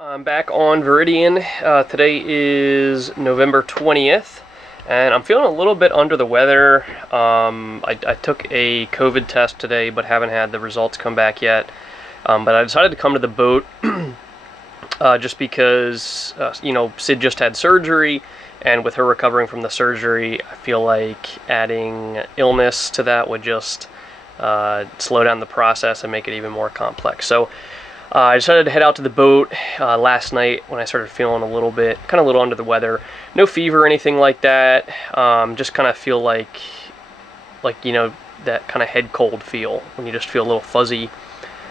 I'm back on Viridian. Today is November 20th, and I'm feeling a little bit under the weather. I took a COVID test today, but haven't had the results come back yet. But I decided to come to the boat just because, Sid just had surgery, and with her recovering from the surgery, I feel like adding illness to that would just slow down the process and make it even more complex. So I decided to head out to the boat last night when I started feeling a little under the weather. No fever or anything like that. Just kind of feel like that kind of head cold feel when you just feel a little fuzzy.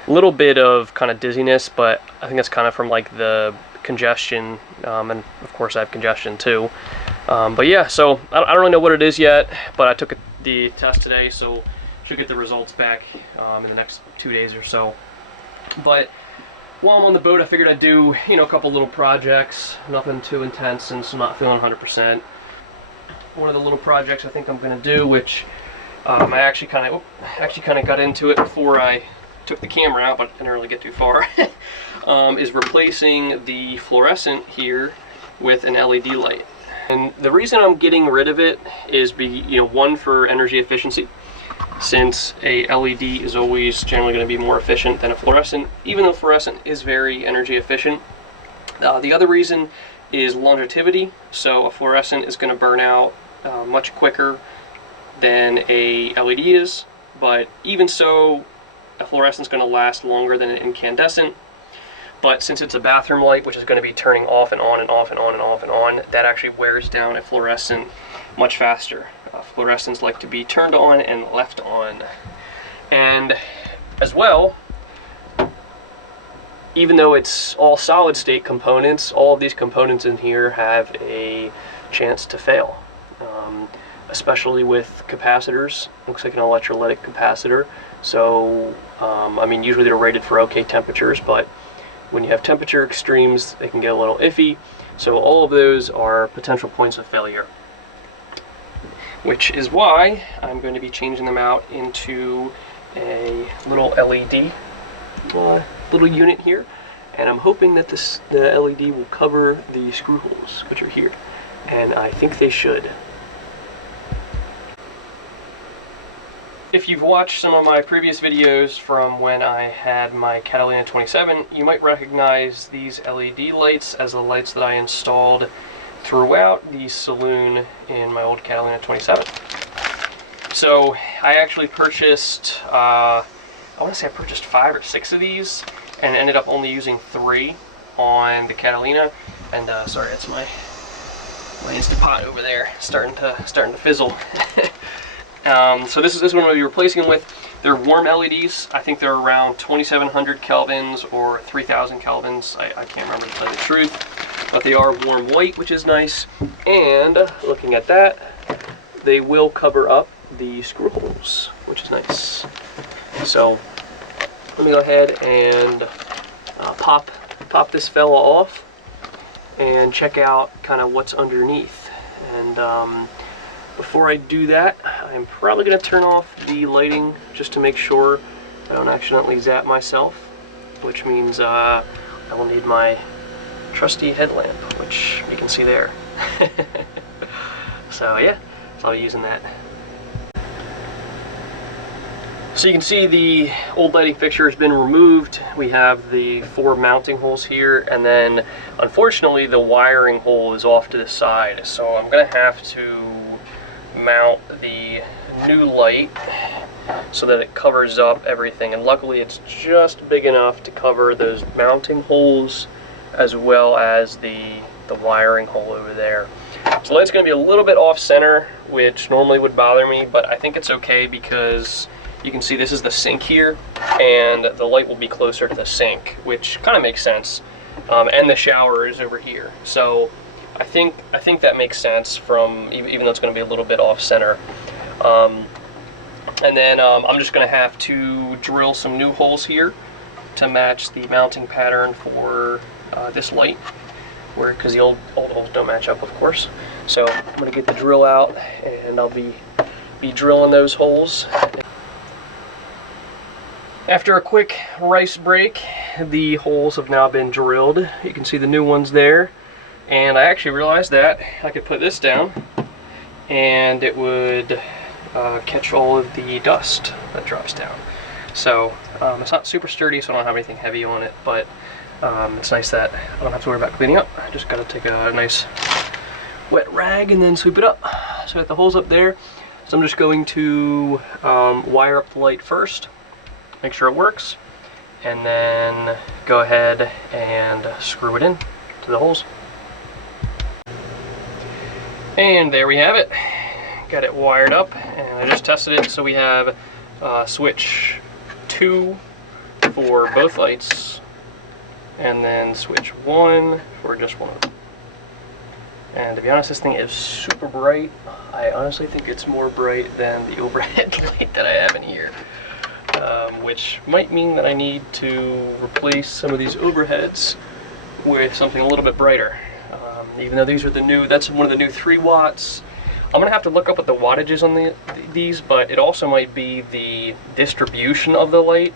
A little bit of kind of dizziness, but I think that's kind of from like the congestion, and of course I have congestion too. But yeah, so I don't really know what it is yet, but I took the test today, so should get the results back in the next 2 days or so. But while I'm on the boat, I figured I'd do, a couple little projects, nothing too intense since I'm not feeling 100%. One of the little projects I think I'm going to do, which I actually kind of got into it before I took the camera out, but I didn't really get too far, is replacing the fluorescent here with an LED light. And the reason I'm getting rid of it is, one, for energy efficiency, since a LED is always generally going to be more efficient than a fluorescent, even though fluorescent is very energy efficient. The other reason is longevity, so a fluorescent is going to burn out much quicker than a LED is, but even so, a fluorescent is going to last longer than an incandescent. But since it's a bathroom light, which is going to be turning off and on and off and on and off and on, that actually wears down a fluorescent much faster. Fluorescents like to be turned on and left on. And as well, even though it's all solid state components, all of these components in here have a chance to fail. Especially with capacitors. Looks like an electrolytic capacitor. So, usually they're rated for okay temperatures, but when you have temperature extremes, they can get a little iffy. So all of those are potential points of failure, which is why I'm going to be changing them out into a little LED little unit here, and I'm hoping that the LED will cover the screw holes, which are here, and I think they should. If you've watched some of my previous videos from when I had my Catalina 27, you might recognize these LED lights as the lights that I installed throughout the saloon in my old Catalina 27. So I actually purchased, I want to say I purchased 5 or 6 of these, and ended up only using 3 on the Catalina. And sorry, that's my Instant Pot over there starting to fizzle. So this is what I'm going to be replacing them with. They're warm LEDs. I think they're around 2700 kelvins or 3000 kelvins. I can't remember, to tell you the truth. But they are warm white, which is nice. And looking at that, they will cover up the screw holes, which is nice. So let me go ahead and pop this fella off and check out kind of what's underneath. And before I do that, I'm probably going to turn off the lighting just to make sure I don't accidentally zap myself, which means I will need my trusty headlamp, which you can see there. So yeah, so I'll be using that. So you can see the old lighting fixture has been removed. We have the 4 mounting holes here, and then unfortunately the wiring hole is off to the side, so I'm going to have to mount the new light so that it covers up everything, and luckily it's just big enough to cover those mounting holes as well as the wiring hole over there. So the light's going to be a little bit off center, which normally would bother me, but I think it's okay because you can see this is the sink here, and the light will be closer to the sink, which kind of makes sense. And the shower is over here, so I think that makes sense, from even though it's going to be a little bit off center. And then I'm just going to have to drill some new holes here to match the mounting pattern for this light, because the old holes don't match up, of course. So I'm going to get the drill out, and I'll be drilling those holes. After a quick rice break, the holes have now been drilled. You can see the new ones there. And I actually realized that I could put this down and it would catch all of the dust that drops down. So it's not super sturdy, so I don't have anything heavy on it, but it's nice that I don't have to worry about cleaning up. I just gotta take a nice wet rag and then sweep it up. So I got the holes up there. So I'm just going to wire up the light first, make sure it works, and then go ahead and screw it in to the holes. And there we have it. Got it wired up, and I just tested it. So we have switch 2 for both lights, and then switch 1 for just one of them. And to be honest, this thing is super bright. I honestly think it's more bright than the overhead light that I have in here, which might mean that I need to replace some of these overheads with something a little bit brighter. Even though these are the new, that's one of the new 3 watts. I'm gonna have to look up what the wattages on these, but it also might be the distribution of the light,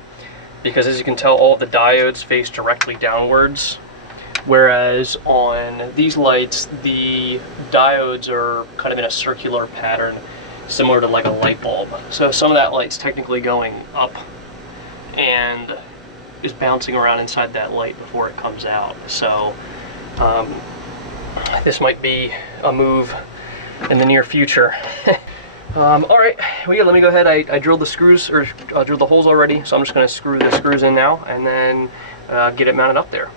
because as you can tell, all of the diodes face directly downwards, whereas on these lights, the diodes are kind of in a circular pattern, similar to like a light bulb. So some of that light's technically going up and is bouncing around inside that light before it comes out. So this might be a move in the near future. All right, well, yeah, let me go ahead. I drilled the screws, or drilled the holes already, so I'm just going to screw the screws in now and then get it mounted up there.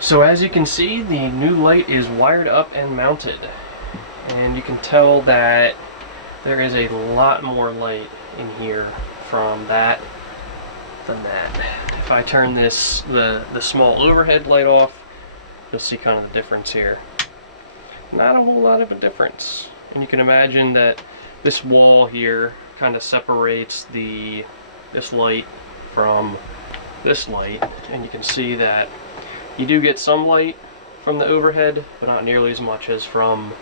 So as you can see, the new light is wired up and mounted, and you can tell that there is a lot more light in here from that than that. If I turn this, the small overhead light off, you'll see kind of the difference here. Not a whole lot of a difference. And you can imagine that this wall here kind of separates this light from this light, and you can see that you do get some light from the overhead, but not nearly as much as from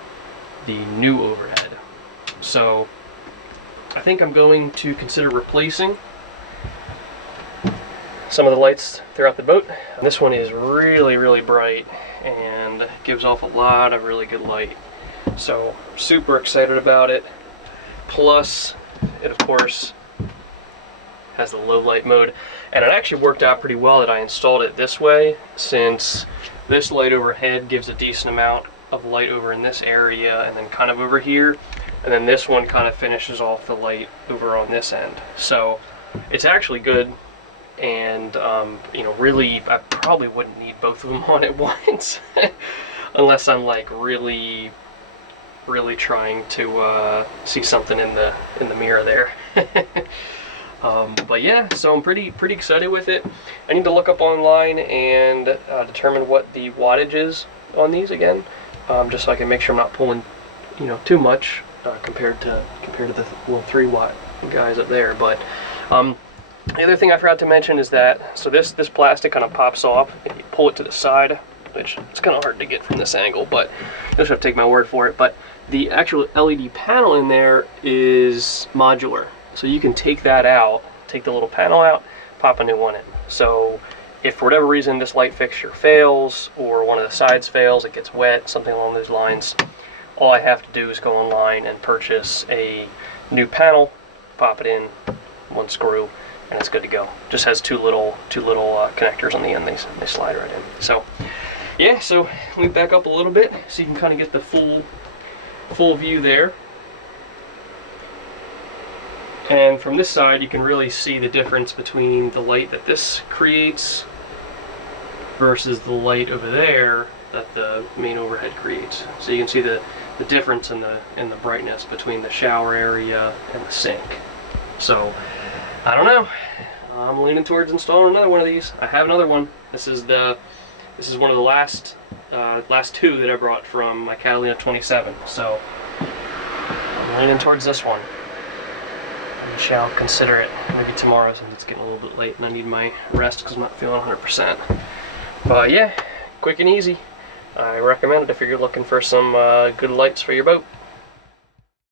the new overhead. So I think I'm going to consider replacing some of the lights throughout the boat. This one is really, really bright and gives off a lot of really good light. So I'm super excited about it. Plus, it of course has the low light mode. And it actually worked out pretty well that I installed it this way, since this light overhead gives a decent amount of light over in this area and then kind of over here. And then this one kind of finishes off the light over on this end. So it's actually good. And you know, really, I probably wouldn't need both of them on at once, unless I'm like really trying to see something in the mirror there. But yeah, so I'm pretty excited with it. I need to look up online and determine what the wattage is on these again, just so I can make sure I'm not pulling, you know, too much compared to the little 3 watt guys up there. But the other thing I forgot to mention is that, so this plastic kind of pops off if you pull it to the side, which it's kind of hard to get from this angle, but you'll just have to take my word for it. But the actual LED panel in there is modular. So you can take that out, take the little panel out, pop a new one in. So if for whatever reason this light fixture fails, or one of the sides fails, it gets wet, something along those lines, all I have to do is go online and purchase a new panel, pop it in, one screw, and it's good to go. Just has two little connectors on the end. They slide right in. So yeah, so let me back up a little bit so you can kind of get the full view there. And from this side, you can really see the difference between the light that this creates versus the light over there that the main overhead creates. So you can see the difference in the brightness between the shower area and the sink. So I don't know. I'm leaning towards installing another one of these. I have another one. This is one of the last 2 that I brought from my Catalina 27. So I'm leaning towards this one. I shall consider it maybe tomorrow, since it's getting a little bit late and I need my rest because I'm not feeling 100%. But yeah, quick and easy. I recommend it if you're looking for some good lights for your boat.